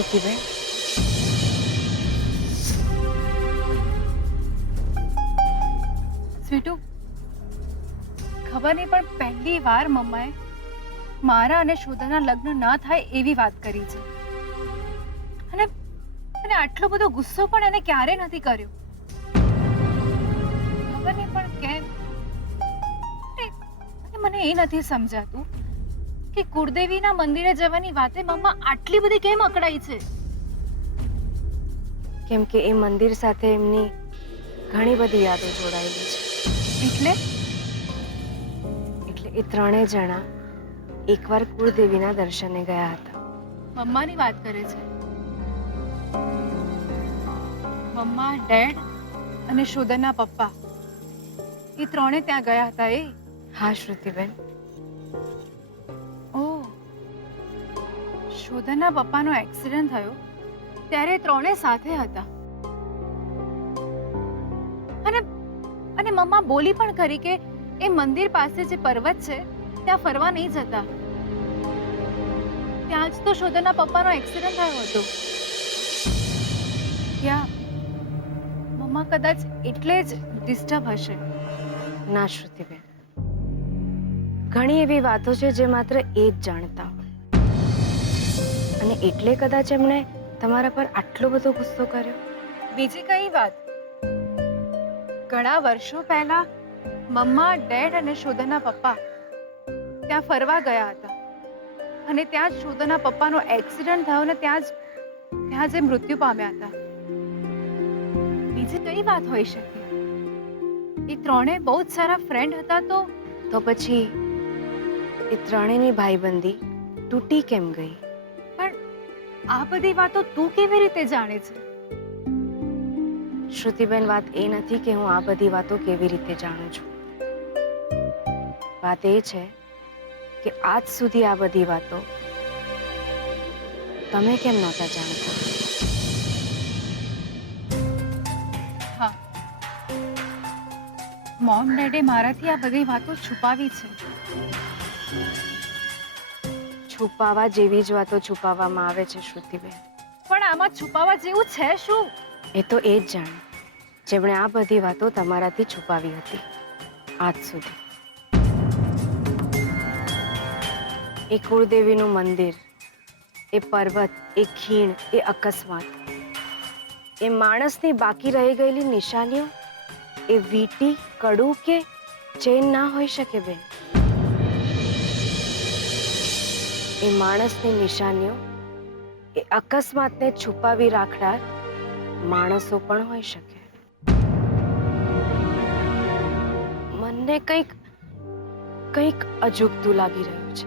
શ્રુતિબેન, સ્વીટુ, ખબર નહીં પણ પહેલી વાર મમ્માએ મારા અને શોધાના લગ્ન ના થાય એવી વાત કરી છે. અને અને આટલો બધો ગુસ્સો પણ એને ક્યારે નથી કર્યો. ખબર નહીં પણ કેમ. અને મને એ નથી સમજાતું કે કુળદેવીના મંદિરે જવાની વાતે મમ્મા આટલી બધી કેમ અકળાઈ છે. કેમ કે એ મંદિર સાથે એમની ઘણી બધી યાદો જોડાયેલી છે. એટલે એ ત્રણેય જણા એકવાર કુળદેવીના દર્શને ગયા હતા. મમ્માની વાત કરે છે. મમ્મા, ડેડ અને શોધાના પપ્પા એ ત્રણે ત્યાં ગયા હતા. એ હા શ્રુતિબેન, ઓહ, શોધાના પપ્પાનો એક્સિડન્ટ થયો ત્યારે ત્રણે સાથે હતા. અને અને મમ્મા બોલી પણ ખરી કે એ મંદિર પાસે જે પર્વત છે ત્યાં ફરવા નહીં જતા. ત્યાં જ તો શોધાના પપ્પાનો એક્સિડન્ટ થયો હતો. યા મમ્મા કદાચ એટલે જ ડિસ્ટર્બ હશે. ના શ્રુતિબેન, ઘણી એવી વાતો છે જે માત્ર એ જ જાણતા હોય, અને એટલે કદાચ એમણે તમારા પર આટલો બધો ગુસ્સો કર્યો. બીજી કઈ વાત? ઘણા વર્ષો પહેલા મમ્મા, ડેડ અને શોધાના પપ્પા ત્યાં ફરવા ગયા હતા અને ત્યાં જ શોધાના પપ્પાનો એક્સિડન્ટ થયો ને ત્યાં જ એ મૃત્યુ પામ્યા હતા. બીજી કઈ વાત હોઈ શકે? એ ત્રણે બહુ જ સારા ફ્રેન્ડ હતા. તો પછી એ ત્રણેયની ભાઈબંધી તૂટી કેમ ગઈ? પણ આ બધી વાતો તું કેવી રીતે જાણે છે? શ્રુતિબેન, વાત એ નથી કે હું આ બધી વાતો કેવી રીતે જાણું છું. વાત એ છે કે આજ સુધી આ બધી વાતો તમે કેમ નહોતા જાણતા? હા, મોમ ડેડે મારાથી આ બધી વાતો છુપાવી છે. છુપાવા જેવી જ વાતો છુપાવવામાં આવે છે શ્રુતિબેન. પણ આમાં છુપાવા જેવું છે શું? એ તો એ જ જાણે જેમણે આ બધી વાતો તમારાથી છુપાવી હતી આજ સુધી. એ કુળદેવીનું મંદિર, એ પર્વત, એ ખીણ, એ અકસ્માત, એ માણસની બાકી રહી ગયેલી નિશાનીઓ, એ વીંટી, કડું કે ચેન ના હોઈ શકે બેન. એ માણસની નિશાનીઓ, એ અકસ્માતને છુપાવી રાખનાર માણસો પણ હોઈ શકે. મને કંઈક અજુગતું લાગી રહ્યું છે.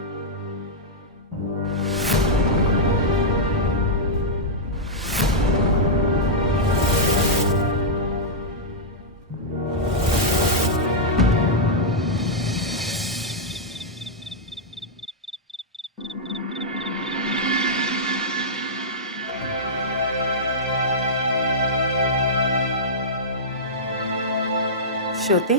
શ્રુતિ,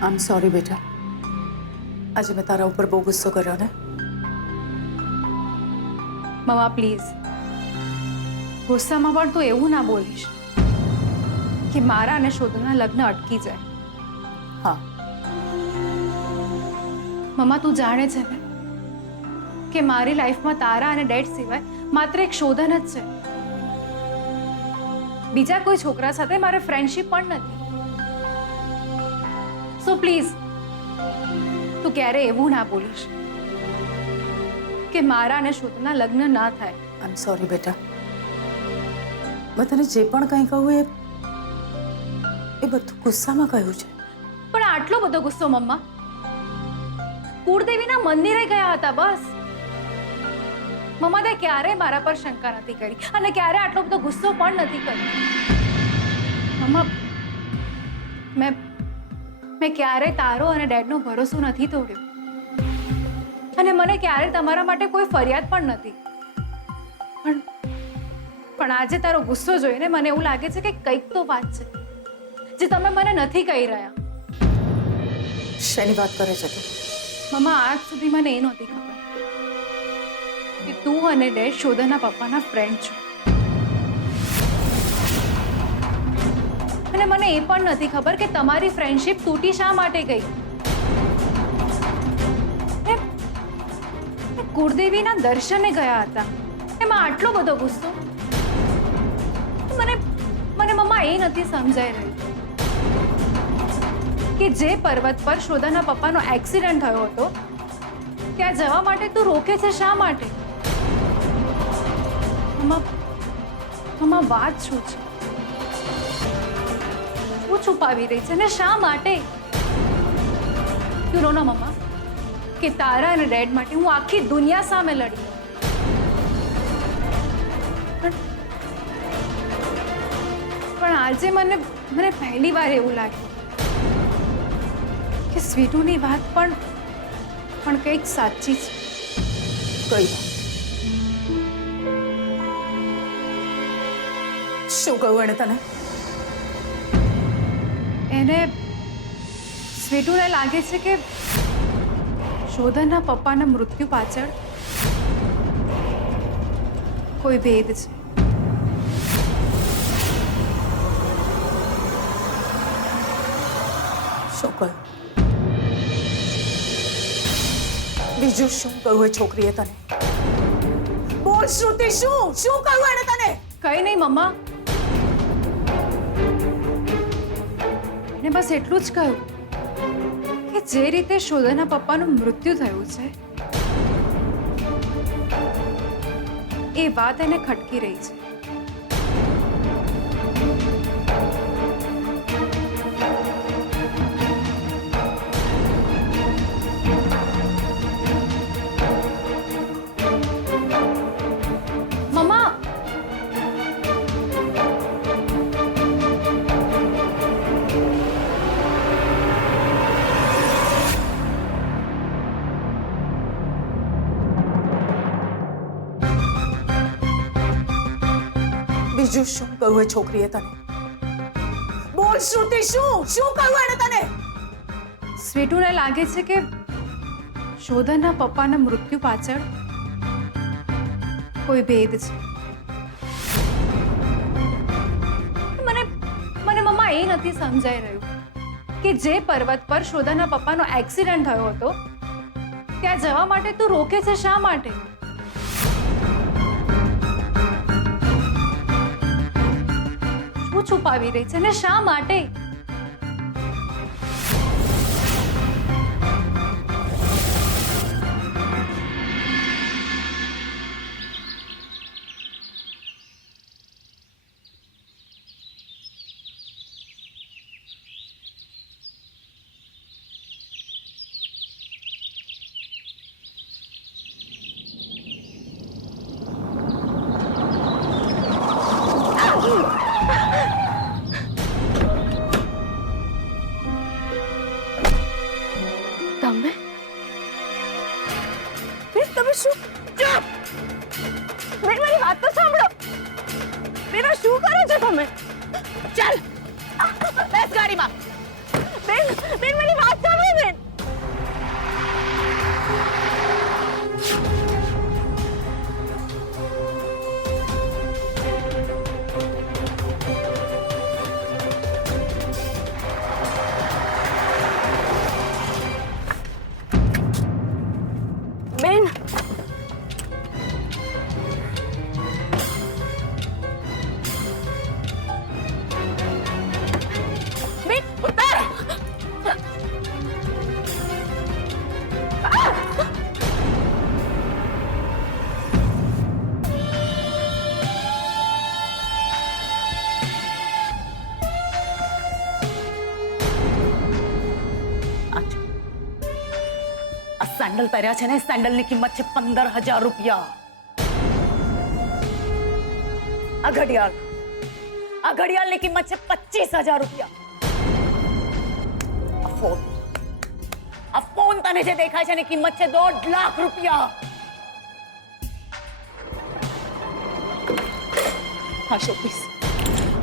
આમ સોરી બેટા, આજે મેં તારા ઉપર બહુ ગુસ્સો કર્યો ને. મમ્મા પ્લીઝ, ગુસ્સામાં પણ તું એવું ના બોલીશ કે મારા અને શોધના લગ્ન અટકી જાય. હા, મમ્મા તું જાણે છે ને કે મારી લાઈફમાં તારા અને ડેડ સિવાય માત્ર એક શોધન જ છે. બીજા કોઈ છોકરા સાથે મારે ફ્રેન્ડશિપ પણ નથી. સો પ્લીઝ તું ક્યારે એવું ના બોલીશ કે મારા અને શોધના લગ્ન ના થાય. આમ સોરી બેટા, મેં તને જે પણ કંઈ કહું એ બધું ગુસ્સામાં કહ્યું છે. પણ આટલો બધો ગુસ્સો મમ્મા? કુળદેવીના મંદિરે ગયા હતા બસ. મમ્મા તે ક્યારેય મારા પર શંકા નથી કરી અને ક્યારે આટલો બધો ગુસ્સો પણ નથી કર્યો. મમ્મા મેં ક્યારે તારો અને ડેડનો ભરોસો નથી તોડ્યો અને મને ક્યારે તમારા માટે કોઈ ફરિયાદ પણ નથી. પણ આજે તારો ગુસ્સો જોઈને મને એવું લાગે છે કે કંઈક તો વાત છે જે તમે મને નથી કહી રહ્યા. શેની વાત કરે છે તું? મમ્મા, આજ સુધી મને એ નહોતી ખબર કે તું અને ડેડ શોધાના પપ્પાના ફ્રેન્ડ છો. અને મને એ પણ નથી ખબર કે તમારી ફ્રેન્ડશિપ તૂટી શા માટે ગઈ. કુળદેવીના દર્શને ગયા હતા, એમાં આટલો બધો ગુસ્સો? મને મમ્મા એ નથી સમજાઈ રહ્યું કે જે પર્વત પર શોધાના પપ્પાનો એક્સિડન્ટ થયો હતો ત્યાં જવા માટે તું રોકે છે શા માટે? મમ્મા, વાત શું છે? શું છુપાવી રહી છે ને શા માટે? યુ નો ના મમ્મા કે તારા અને ડેડ માટે હું આખી દુનિયા સામે લડી. પણ આજે મને પહેલી વાર એવું લાગ્યું કે સ્વીટુની વાત પણ કંઈક સાચી છે. કઈ વાત? શું કહ્યું એણે તને? એને સ્વીટુને લાગે છે કે શોધનના પપ્પાના મૃત્યુ પાછળ કોઈ ભેદ છે. શું કહ્યું? બીજું શું કહ્યું એ છોકરીએ તને? બોલ શ્રુતિ, શું કહ્યું એણે તને? કઈ નહીં મમ્મા, એને બસ એટલું જ કહ્યું કે જે રીતે શોધાના પપ્પાનું મૃત્યુ થયું છે એ વાત એને ખટકી રહી છે. મમ્મા, બીજું શું કહ્યું એ છોકરીએ તને? બોલ શ્રુતિ, શું કહ્યું એણે તને? સ્વીટુને લાગે છે કે શોધનના પપ્પાના મૃત્યુ પાછળ કોઈ ભેદ છે. મને મમ્મા એ નથી સમજાઈ રહ્યું કે જે પર્વત પર શોધાના પપ્પાનો એક્સિડન્ટ થયો હતો ત્યાં જવા માટે તું રોકે છે શા માટે? શું છુપાવી રહી છે ને શા માટે? તમે શું? ચૂપ! બેન, મારી વાત તો સાંભળો. બેન, આ શું કરો છો તમે? ચાલ બેસ ગાડીમાં. બેન, મારી વાત સાંભળો બેન. બેન, ઉતાર. સેન્ડલ પહેર્યા છે ને, સેન્ડલની કિંમત છે 15,000 રૂપિયા. આ ઘડિયાળની કિંમત છે 25,000 રૂપિયા. આ ફોન તને જે દેખાય છે એની કિંમત છે 1.5 લાખ રૂપિયા. આ શોપીસ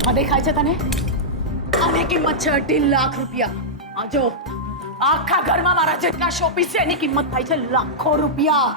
આ દેખાય છે તને? આની કિંમત છે 2.5 લાખ રૂપિયા. આ જો આખા ઘરમાં મારા જેટલા શોપીસ છે એની કિંમત થાય છે લાખો રૂપિયા.